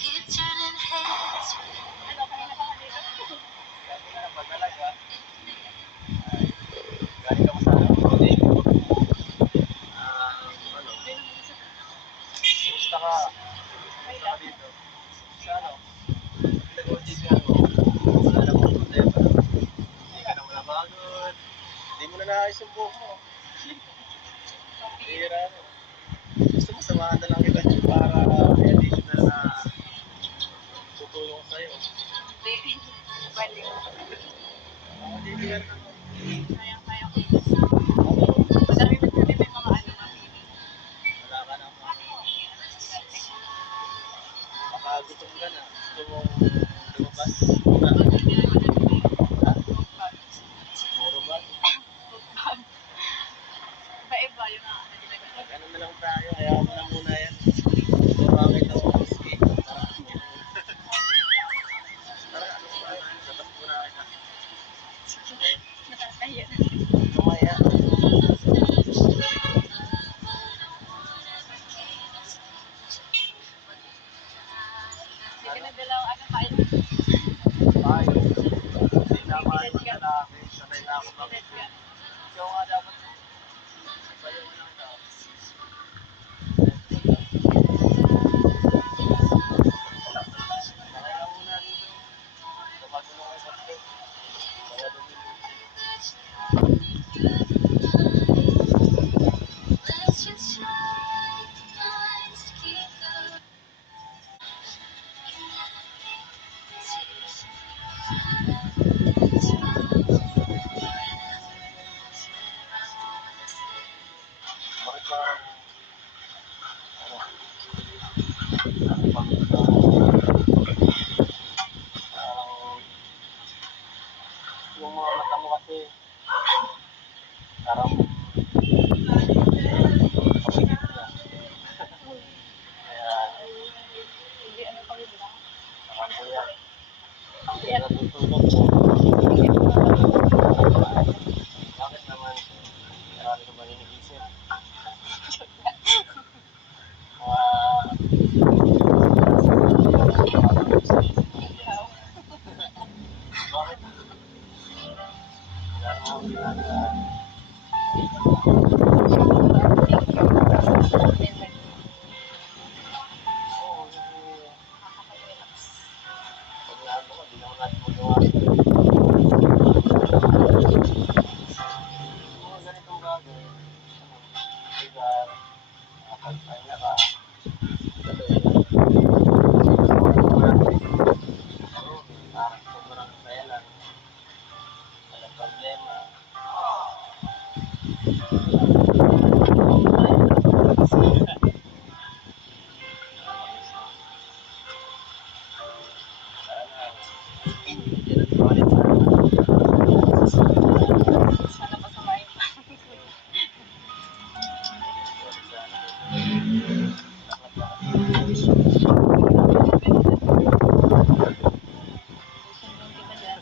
Ano, kanina pa kanina? Kanina na pag-alaga. Galing ka mo sa holiday. Ano? Kumusta ka? Kumusta ka dito? Sa ano? Nag-audition mo. Wala na pong problema. Hindi ka na malabagod. Hindi mo na naayos yung buhok mo. Hira mo. Gusto mo samahan na lang kita dyan para additional na tutulong sa'yo. Hindi. Balik. Hindi ka na. Kaya ko. Madami na kami may mga ano mamili. Wala ka na makagutom ka na. Gusto mong lumabas? Wala. Puro ba? Iba-iba yung mga ano nila. Ano na lang tayo, ayaw mo na muna yan. Bakit ako whiskey? Tara, ano ba yan? Dapat muna kita. Nakakaya. Mamaya. Hindi ka na dalaw ano kain. Tayo. Hindi naman yung lalaki. Sanay na ako bakit. Ikaw nga dapat. Sayo mo lang daw. Nakaya muna dito. Tumatulong kayo sa akin. Kaya dumili. Bakit ba? Yung mga mata mo kasi parang kapigit na. Kaya Hindi ano pa rin lang. parang kuya. Hindi ano. Natutulog mo. Bakit naman? Marami ka ba iniisip? Bakit? Wala namang ginagawa. Oo, kasi pag naano ko, di naman natin magawa. Mga ganitong bagay, lugar, nakapagpahinga ka, parang sobrang saya lang, walang problema. Sana pasamahin pa. Hindi ka dyan.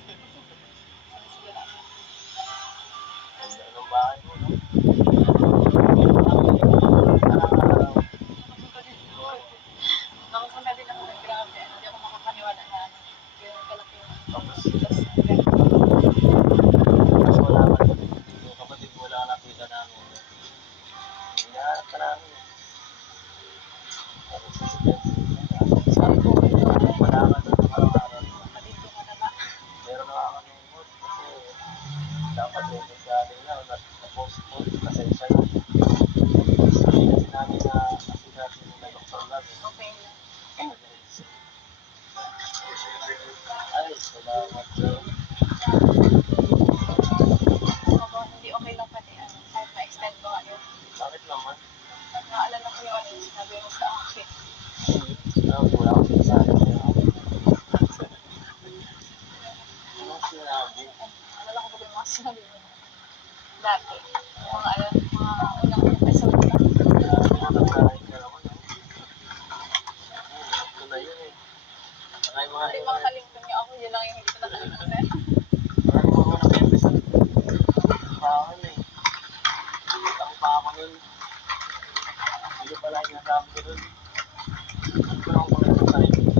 Anong bahay mo, no? Nakapunta din ako ng grabe. Hindi ako makapaniwala na ano. Yung kalaki yung Tapos tapos wala ka, yung kapatid mo wala nakita namin. Hinahanap ka namin. Tapos sabi ko, wala ka na araw-araw. dito ko na ba? Meron nakakalungkot kasi dapat yung galing na na-postpone kasi siya na. Sabi kasi namin na kasi natin na Dr. Love. Okay lang. Ay, salamat daw. Hindi okay lang pati ano. Kahit ma-extend ko nga yun. Bakit naman? Naalala ko yung ano yung sinabi mo sa akin. Wala akong sinasabi sa'yo. Anong sinabi? Naalala ko ba yung mga sinabi mo dati. Yung mga ano, mga unang episode na. Nakakain ka naman. Ito na yun eh. Saka yung mga Hindi makalimutan niyo ako. Yun lang yung hindi ko nakalimutan. parang mga unang episode. Paano eh. Ang pa ako nun. Hindi pala yung nasabi ko dun. Ang parang ko lang sa sarili ko.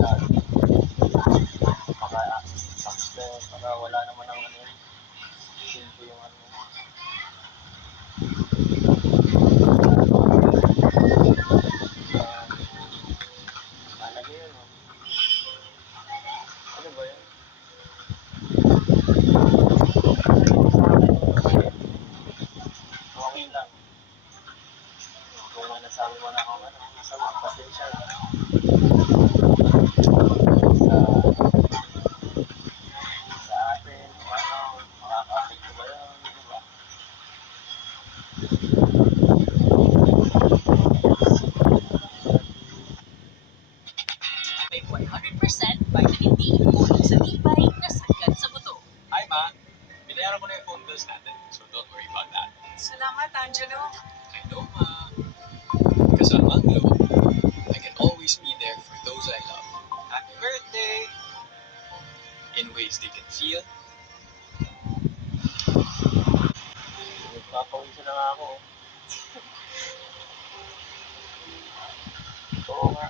May 100% vitamin D mula sa tibay na sagad sa buto. Hi, Ma. Binayaran ko na yung phone bills natin, so don't worry about that. Salamat, Angelo. I know, Ma. Because I'm Anglo, I can always be there for those I love. Happy birthday! In ways they can feel. Nagpapawisa na nga ako. Oo nga.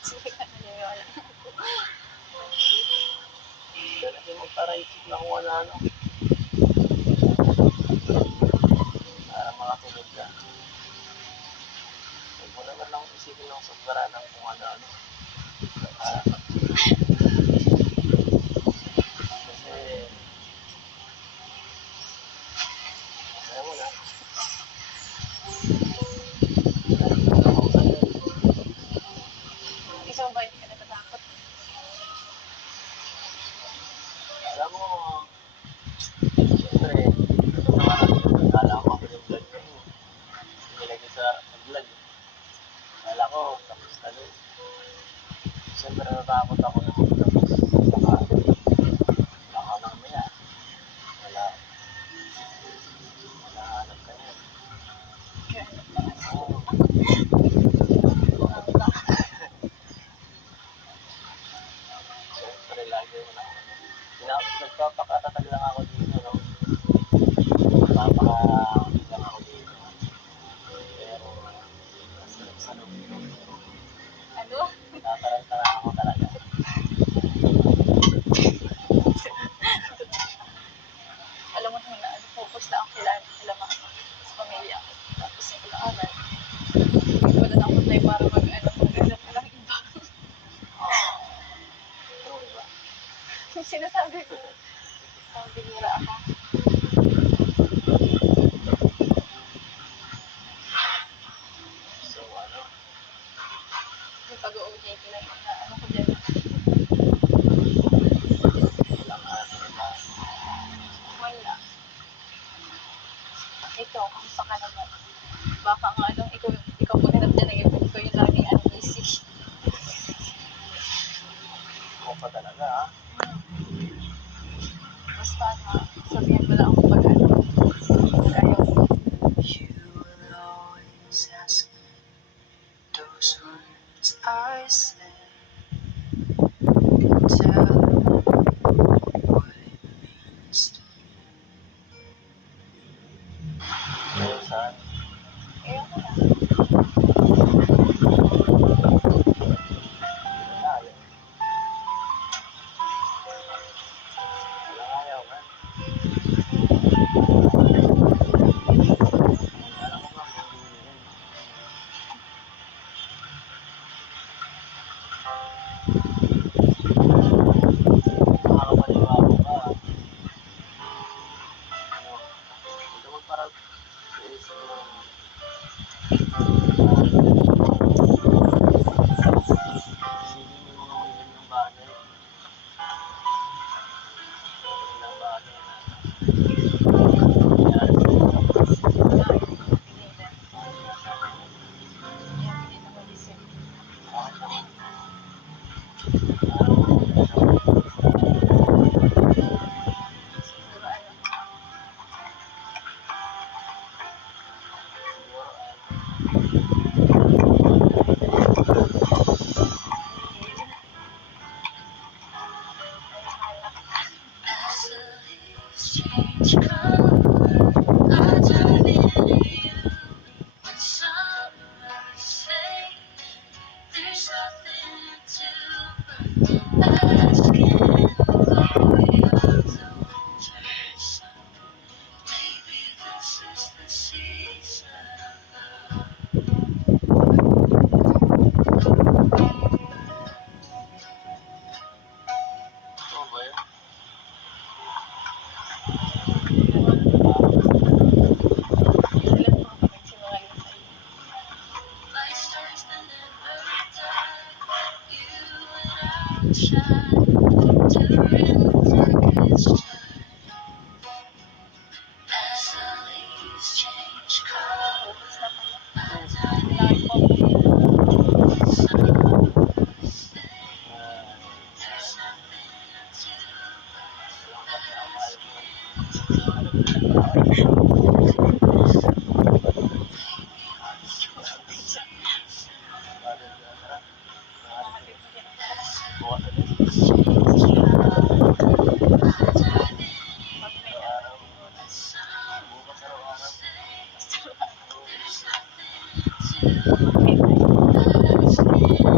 Sige ka naniwala. Talagang magparaisip na kung ano. Para makatulog ka. Huwag mo naman lang isipin ng sobra ng kung ano. Kasi, alam mo na. Ikaw ba yung natatakot? Alam mo, siyempre, ito na akala ko ako yung vlog ko. Nilagay sa vlog. Akala ko, tapos na doon. Siyempre, natakot ako na tapos baka mamaya. Wala. Hanap ka niya. Oo. Siyempre, lagi mo na nagpapakatatag lang ako dito, no? Nagpapakatatag lang ako dito. Pero, sa loob ko, Ano? natatarantara ako talaga. Alam mo na, focus na ang kila mama sa pamilya ko. Tapos yung pag-aaral. Wala na akong time para mag-anak na lang iba. True, diba? Sinasabi ko, sabi nila ako. So, ano? Yung pag-OJT lang yung na ano ko dyan. Walang diba? Wala. Ikaw, kamusta ka naman? Baka nga ikaw maghanap dyan ng ikaw yung laging busy. Ako pa talaga, ha? Basta sabihan mo lang ako pag ayaw. You will always ask those words I said. Tell what it means to you. Ngayon, saan? Ayaw ko na. Ayaw. Walang ayaw, man. Alam mo ba, makakapaniwala ka. Ano, hindi mo parang iisip mo, isipin mo mga magandang bagay. Magandang bagay na nangyari sa'yo. Bakit naman? As the leaves change color, I turn into you. When summer's fading, there's nothing to but asking though your toes hurt some. Maybe this is the season of love. Oo ba yun? Like stars that never die, you and I will shine during the darkest time. As the leaves change color, I dive in. Okay, bye. Let's